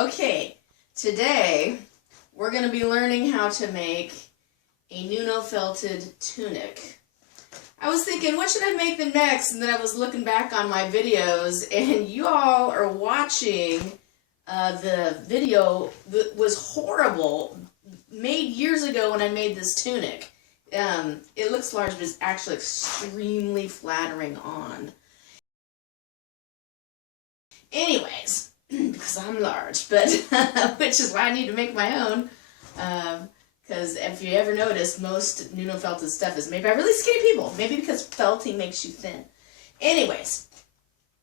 Okay, today we're going to be learning how to make a Nuno-Felted Tunic. I was thinking, what should I make the next? And then I was looking back on my videos, and you all are watching the video that was horrible, made years ago when I made this tunic. It looks large, but it's actually extremely flattering on. Anyways, because I'm large, but which is why I need to make my own. Because if you ever notice, most Nuno-Felted stuff is made by really skinny people. Maybe because felting makes you thin. Anyways,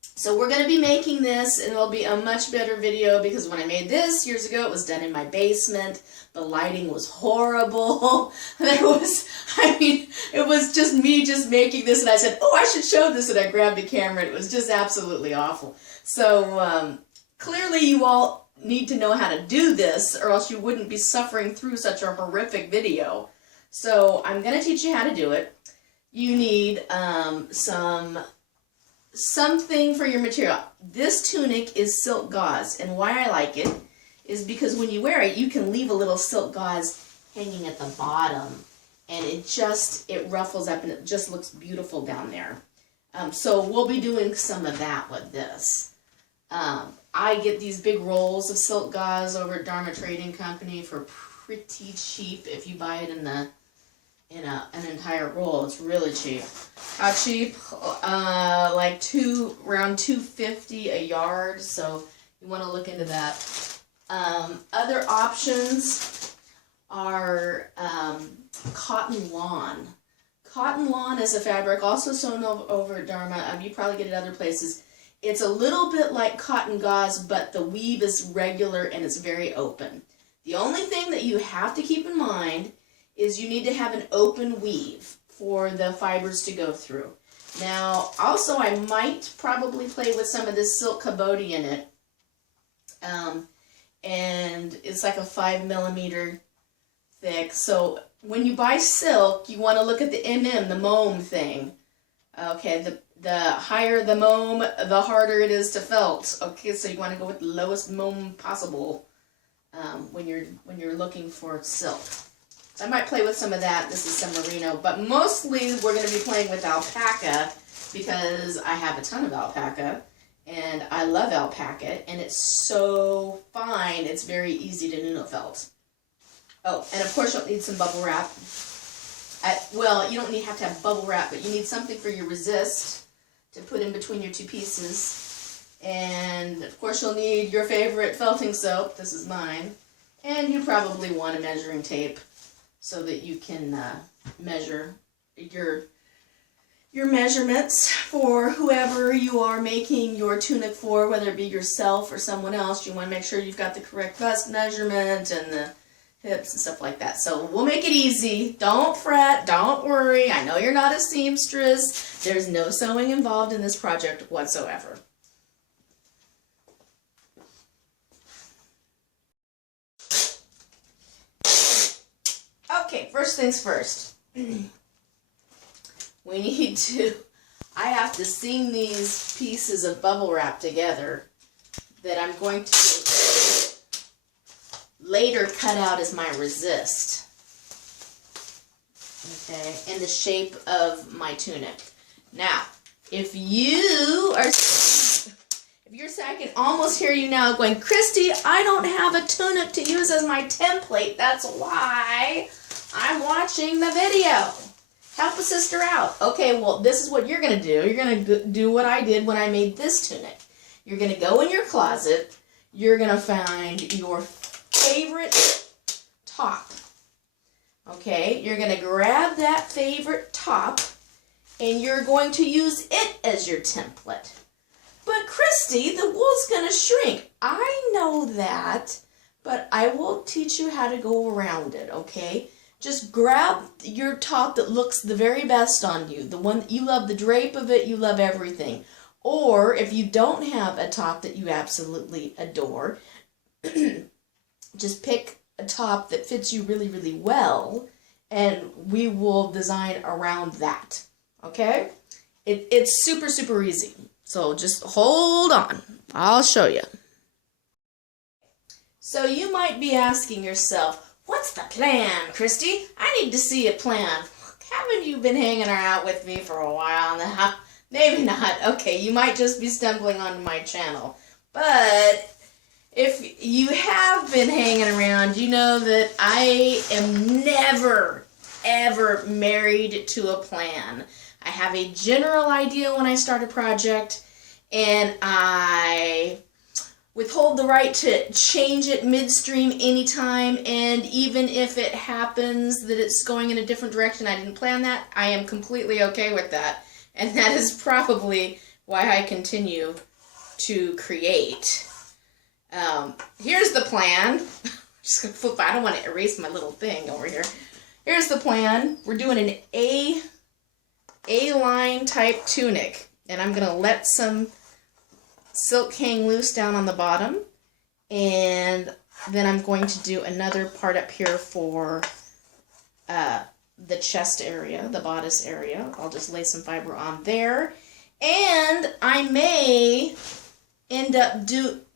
so we're going to be making this, and it'll be a much better video because when I made this years ago, it was done in my basement. The lighting was horrible. It was just me just making this, and I said, oh, I should show this, and I grabbed the camera, and it was just absolutely awful. So clearly you all need to know how to do this, or else you wouldn't be suffering through such a horrific video. So I'm going to teach you how to do it. You need something for your material. This tunic is silk gauze, and why I like it is because when you wear it, you can leave a little silk gauze hanging at the bottom, and it ruffles up, and it just looks beautiful down there. So we'll be doing some of that with this. I get these big rolls of silk gauze over at Dharma Trading Company for pretty cheap. If you buy it in an entire roll, it's really cheap. How cheap? Like around $2.50 a yard. So you want to look into that. Other options are cotton lawn. Cotton lawn is a fabric also sewn over at Dharma. You probably get it other places. It's a little bit like cotton gauze, but the weave is regular and it's very open. The only thing that you have to keep in mind is you need to have an open weave for the fibers to go through. Now, also I might probably play with some of this silk kabodi in it. And it's like a 5mm thick. So when you buy silk, you want to look at the the mom thing. Okay, the higher the mom, the harder it is to felt. Okay, so you want to go with the lowest mom possible when you're looking for silk. So I might play with some of that. This is some merino, but mostly we're going to be playing with alpaca because I have a ton of alpaca and I love alpaca, and it's so fine. It's very easy to Nuno-Felt. Oh, and of course you'll need some bubble wrap. Well, you don't have to have bubble wrap, but you need something for your resist to put in between your two pieces. And of course you'll need your favorite felting soap. This is mine. And you probably want a measuring tape so that you can measure your measurements for whoever you are making your tunic for, whether it be yourself or someone else. You want to make sure you've got the correct bust measurement and the hips and stuff like that. So we'll make it easy. Don't fret. Don't worry. I know you're not a seamstress. There's no sewing involved in this project whatsoever. Okay, first things first. I have to seam these pieces of bubble wrap together that I'm going to later cut out as my resist, okay, in the shape of my tunic. Now, if you're saying, I can almost hear you now going, Christy, I don't have a tunic to use as my template. That's why I'm watching the video. Help a sister out. Okay, well, this is what you're going to do. You're going to do what I did when I made this tunic. You're going to go in your closet. You're going to find your favorite top. Okay, you're going to grab that favorite top and you're going to use it as your template. But Christy, the wool's going to shrink. I know that, but I will teach you how to go around it, okay? Just grab your top that looks the very best on you, the one that you love, the drape of it, you love everything. Or if you don't have a top that you absolutely adore, just pick a top that fits you really, really well, and we will design around that, okay? It's super, super easy. So just hold on. I'll show you. So you might be asking yourself, what's the plan, Christy? I need to see a plan. Haven't you been hanging out with me for a while now? Maybe not. Okay, you might just be stumbling onto my channel. But if you have been hanging around, you know that I am never, ever married to a plan. I have a general idea when I start a project, and I withhold the right to change it midstream anytime, and even if it happens that it's going in a different direction, I didn't plan that, I am completely okay with that. And that is probably why I continue to create. Here's the plan. I'm just gonna flip. I don't want to erase my little thing over here. Here's the plan. We're doing an A-line type tunic, and I'm gonna let some silk hang loose down on the bottom, and then I'm going to do another part up here for the chest area, the bodice area. I'll just lay some fiber on there, and I may end up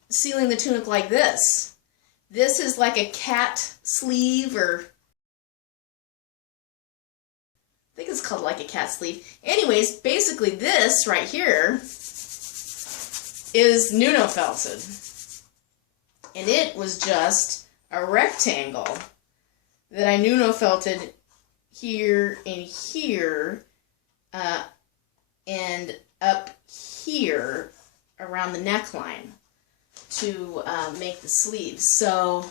sealing the tunic like this. This is like a cat sleeve, or I think it's called like a cat sleeve. Anyways, basically this right here is Nuno-Felted, and it was just a rectangle that I Nuno-Felted here and here, and up here around the neckline to make the sleeves. So,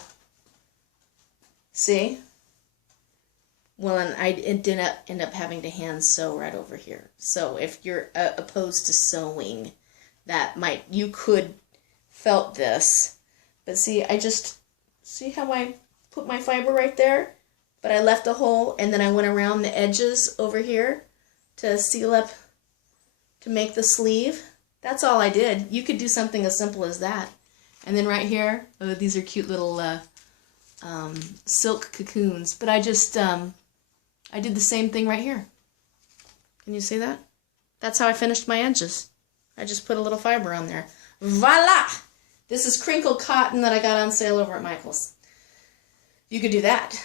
see? Well, and I did end up having to hand sew right over here. So if you're opposed to sewing, you could felt this. But see, see how I put my fiber right there? But I left a hole, and then I went around the edges over here to seal up, to make the sleeve. That's all I did. You could do something as simple as that. And then right here, oh, these are cute little silk cocoons. But I just, I did the same thing right here. Can you see that? That's how I finished my edges. I just put a little fiber on there. Voila! This is crinkled cotton that I got on sale over at Michael's. You could do that.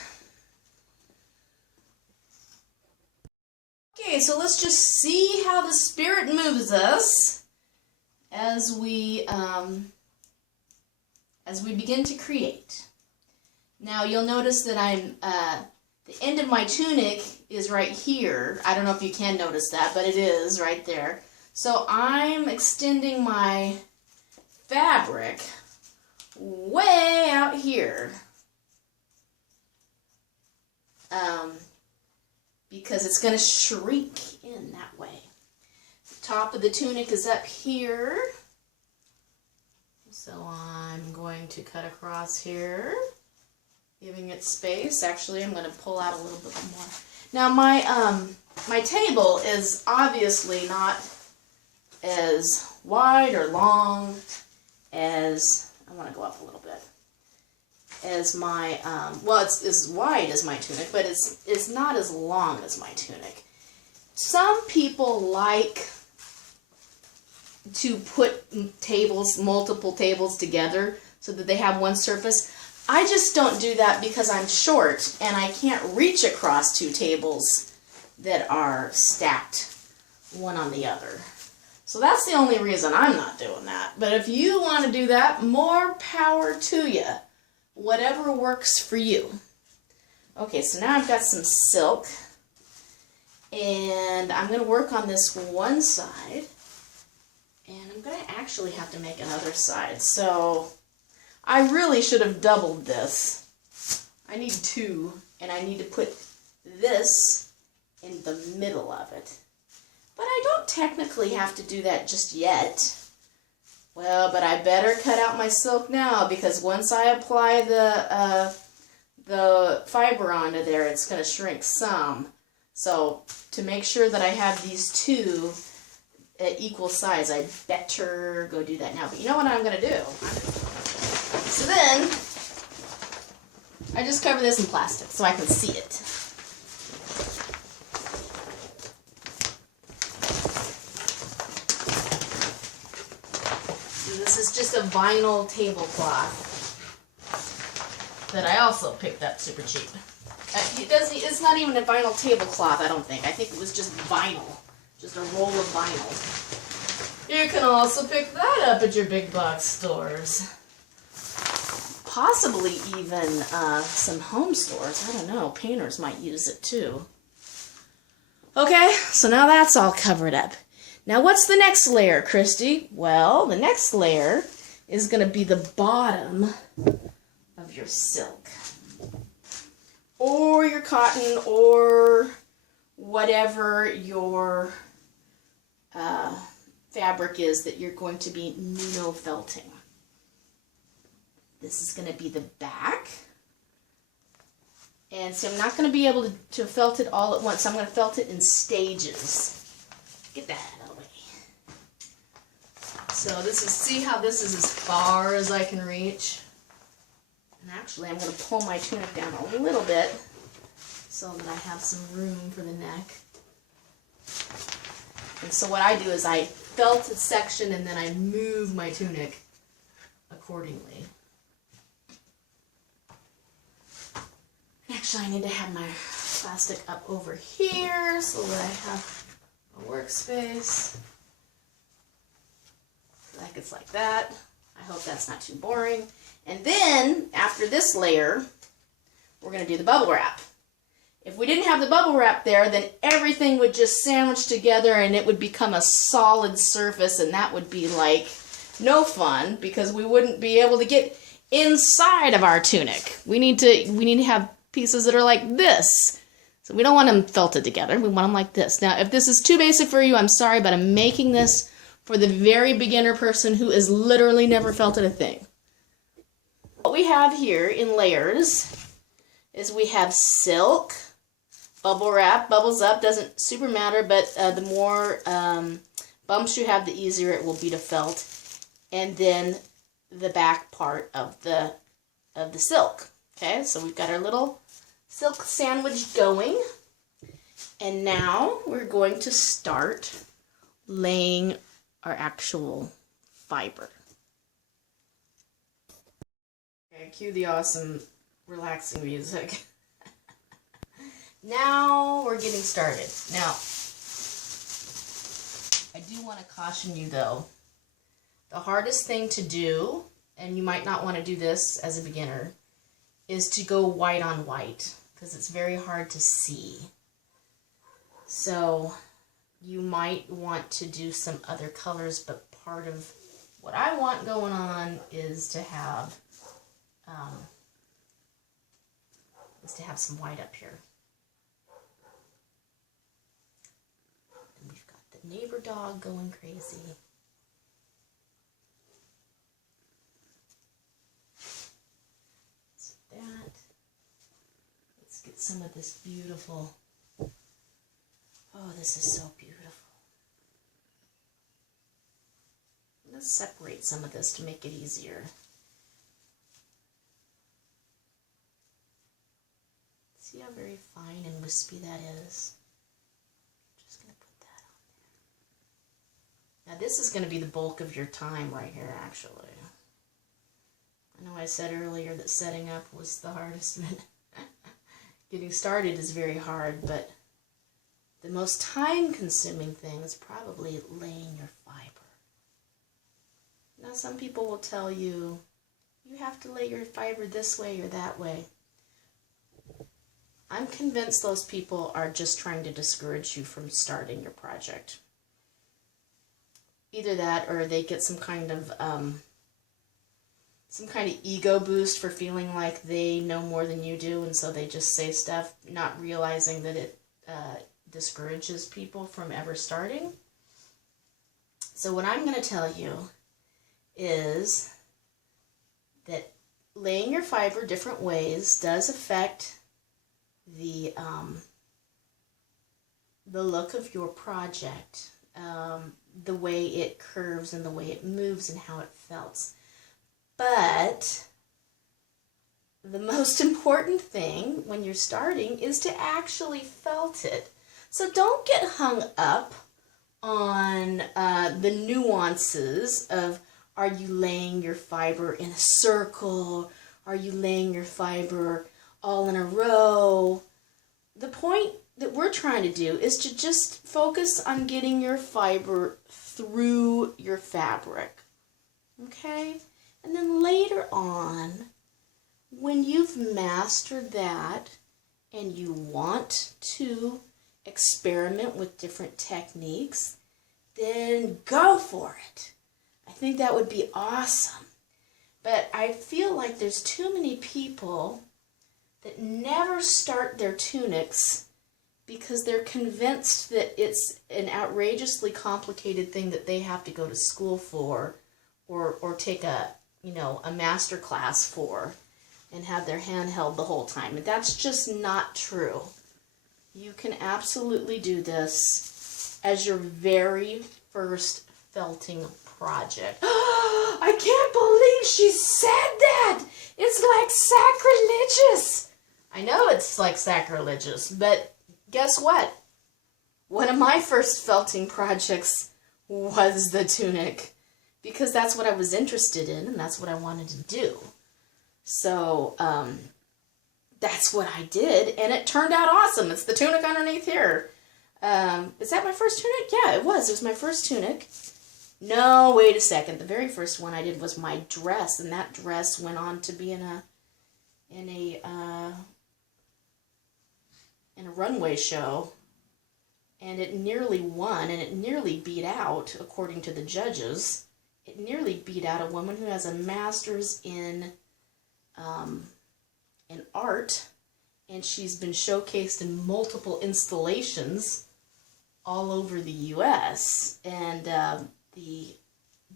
Okay, so let's just see how the spirit moves us as we begin to create. Now you'll notice that the end of my tunic is right here. I don't know if you can notice that, but it is right there. So I'm extending my fabric way out here. Because it's going to shrink in that way. The top of the tunic is up here. So I'm going to cut across here, giving it space. Actually, I'm going to pull out a little bit more. Now my table is obviously not as wide or long as, I want to go up a little bit, as my, well, it's as wide as my tunic, but it's not as long as my tunic. Some people like to put multiple tables together so that they have one surface. I just don't do that because I'm short and I can't reach across two tables that are stacked one on the other. So that's the only reason I'm not doing that. But if you want to do that, more power to you. Whatever works for you. Okay, so now I've got some silk, and I'm going to work on this one side, and I'm going to actually have to make another side. So I really should have doubled this. I need two, and I need to put this in the middle of it. But I don't technically have to do that just yet. Well, but I better cut out my silk now, because once I apply the fiber onto there, it's going to shrink some. So to make sure that I have these two at equal size, I better go do that now. But you know what I'm going to do? So then, I just cover this in plastic so I can see it. This is just a vinyl tablecloth. that I also picked up super cheap. It's not even a vinyl tablecloth, I don't think. I think it was just vinyl. Just a roll of vinyl. You can also pick that up at your big box stores. Possibly even some home stores. I don't know. Painters might use it too. Okay, so now that's all covered up. Now what's the next layer, Christy? Well, the next layer is going to be the bottom of your silk. Or your cotton, or whatever your fabric is that you're going to be Nuno-felting. This is going to be the back. And so I'm not going to be able to felt it all at once. I'm going to felt it in stages. Get that out of the way. So see how this is as far as I can reach? And actually I'm going to pull my tunic down a little bit so that I have some room for the neck. And so what I do is I felt a section and then I move my tunic accordingly. Actually, I need to have my plastic up over here so that I have a workspace. Like it's like that. I hope that's not too boring. And then, after this layer, we're going to do the bubble wrap. If we didn't have the bubble wrap there, then everything would just sandwich together and it would become a solid surface, and that would be like no fun because we wouldn't be able to get inside of our tunic. We need to have pieces that are like this. So we don't want them felted together. We want them like this. Now, if this is too basic for you, I'm sorry, but I'm making this for the very beginner person who has literally never felted a thing. What we have here in layers is we have silk, bubble wrap, bubbles up, doesn't super matter, but the more bumps you have, the easier it will be to felt. And then the back part of the silk. Okay, so we've got our little silk sandwich going. And now we're going to start laying our actual fiber. Okay, cue the awesome relaxing music. Now we're getting started. Now, I do want to caution you though, the hardest thing to do, and you might not want to do this as a beginner, is to go white on white, because it's very hard to see. So you might want to do some other colors, but part of what I want going on is to have some white up here. And we've got the neighbor dog going crazy. So that, let's get some of this beautiful, oh, this is so beautiful. Let's separate some of this to make it easier. See how very fine and wispy that is? Just going to put that on there. Now this is going to be the bulk of your time right here, actually. I know I said earlier that setting up was the hardest, but getting started is very hard, but the most time-consuming thing is probably laying your fiber. Now some people will tell you, you have to lay your fiber this way or that way. I'm convinced those people are just trying to discourage you from starting your project. Either that, or they get some kind of ego boost for feeling like they know more than you do, and so they just say stuff, not realizing that it discourages people from ever starting. So what I'm going to tell you is that laying your fiber different ways does affect the look of your project, the way it curves and the way it moves and how it felts. But the most important thing when you're starting is to actually felt it. So don't get hung up on the nuances of, are you laying your fiber in a circle? Are you laying your fiber all in a row? The point that we're trying to do is to just focus on getting your fiber through your fabric. Okay? And then later on, when you've mastered that and you want to experiment with different techniques, then go for it. I think that would be awesome. But I feel like there's too many people that never start their tunics because they're convinced that it's an outrageously complicated thing that they have to go to school for or take a master class for and have their hand held the whole time. And that's just not true. You can absolutely do this as your very first felting project. I can't believe she said that! It's like sacrilegious! I know it's like sacrilegious, but guess what? One of my first felting projects was the tunic, because that's what I was interested in and that's what I wanted to do. So, that's what I did, and it turned out awesome. It's the tunic underneath here. Is that my first tunic? Yeah, it was. It was my first tunic. No, wait a second. The very first one I did was my dress, and that dress went on to be in a runway show, and it nearly won, and it nearly beat out, according to the judges, it nearly beat out a woman who has a master's in art, and she's been showcased in multiple installations all over the U.S. And the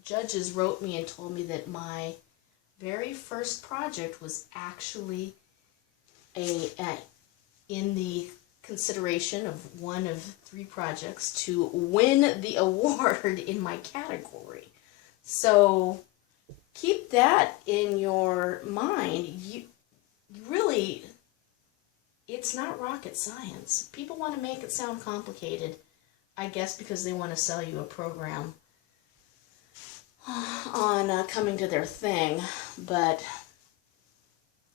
judges wrote me and told me that my very first project was actually in the consideration of one of 3 projects to win the award in my category. So keep that in your mind. You really, it's not rocket science. People want to make it sound complicated, I guess because they want to sell you a program on coming to their thing, but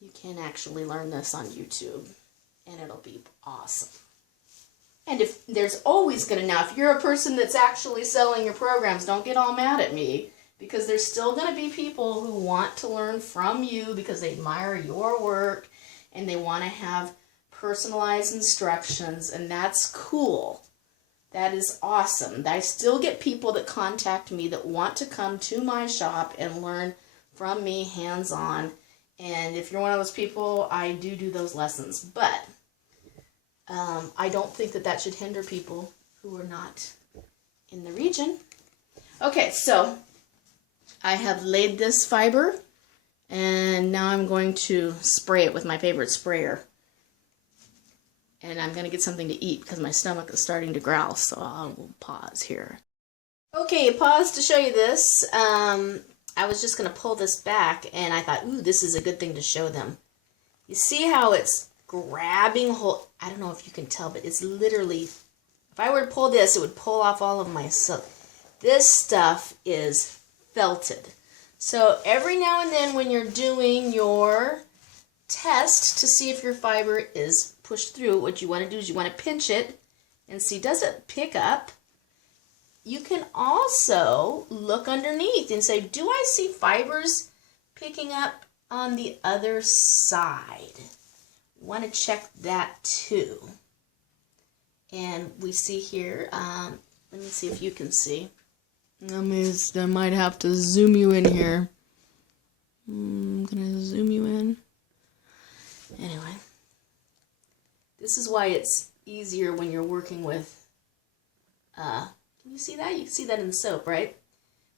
you can actually learn this on YouTube, and it'll be awesome. And if there's always going to, now if you're a person that's actually selling your programs, don't get all mad at me, because there's still going to be people who want to learn from you because they admire your work and they want to have personalized instructions, and that's cool. That is awesome. I still get people that contact me that want to come to my shop and learn from me hands-on. And if you're one of those people, I do those lessons. But I don't think that should hinder people who are not in the region. Okay, so I have laid this fiber, and now I'm going to spray it with my favorite sprayer. And I'm going to get something to eat because my stomach is starting to growl, so I'll pause here. Okay, pause to show you this. I was just going to pull this back, and I thought, ooh, this is a good thing to show them. You see how it's grabbing hold? I don't know if you can tell, but it's literally, if I were to pull this, it would pull off all of my silk. This stuff is felted. So every now and then when you're doing your test to see if your fiber is pushed through, what you want to do is you want to pinch it and see, does it pick up? You can also look underneath and say, do I see fibers picking up on the other side? You want to check that too. And we see here, let me see if you can see. I might have to zoom you in here. I'm going to zoom you in. Anyway, this is why it's easier when you're working with, can you see that? You can see that in the soap, right?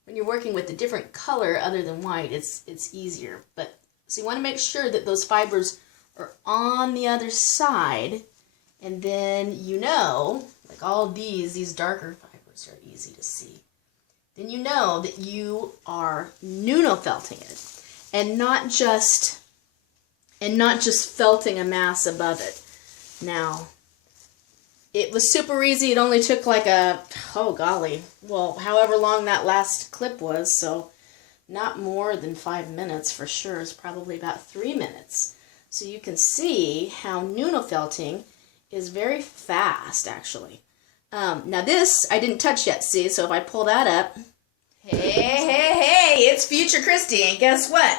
When you're working with a different color other than white, it's easier. But so you want to make sure that those fibers are on the other side, and then like all these darker fibers are easy to see. Then you know that you are Nuno-felting it, and not just felting a mass above it. Now, it was super easy. It only took like however long that last clip was. So not more than 5 minutes for sure. It's probably about 3 minutes. So you can see how Nuno-felting is very fast, actually. Now this, I didn't touch yet, see? So if I pull that up, hey, it's future Christy, and guess what?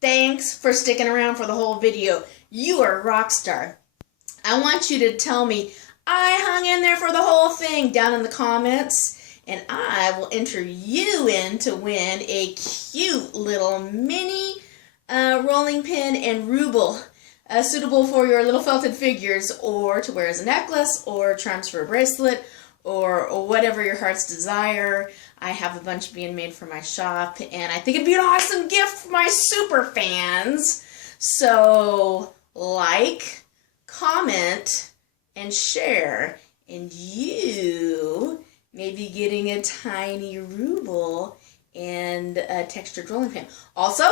Thanks for sticking around for the whole video. You are a rock star. I want you to tell me, I hung in there for the whole thing down in the comments, and I will enter you in to win a cute little mini rolling pin and ruble, suitable for your little felted figures, or to wear as a necklace, or charms for a bracelet, or whatever your heart's desire. I have a bunch being made for my shop, and I think it'd be an awesome gift for my super fans. So, like, comment, and share, and you may be getting a tiny ruble and a textured rolling pin. Also,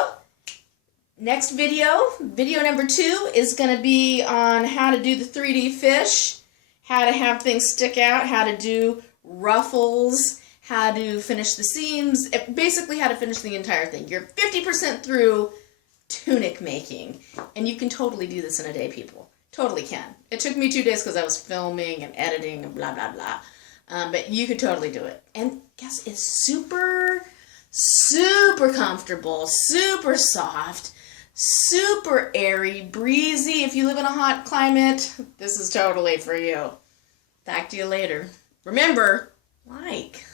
next video number 2, is going to be on how to do the 3D fish, how to have things stick out, how to do ruffles, how to finish the seams, basically how to finish the entire thing. You're 50% through tunic making, and you can totally do this in a day, people. Totally can. It took me 2 days because I was filming and editing and blah, blah, blah. But you could totally do it. And guess it's super, super comfortable, super soft, super airy, breezy. If you live in a hot climate, this is totally for you. Talk to you later. Remember, like.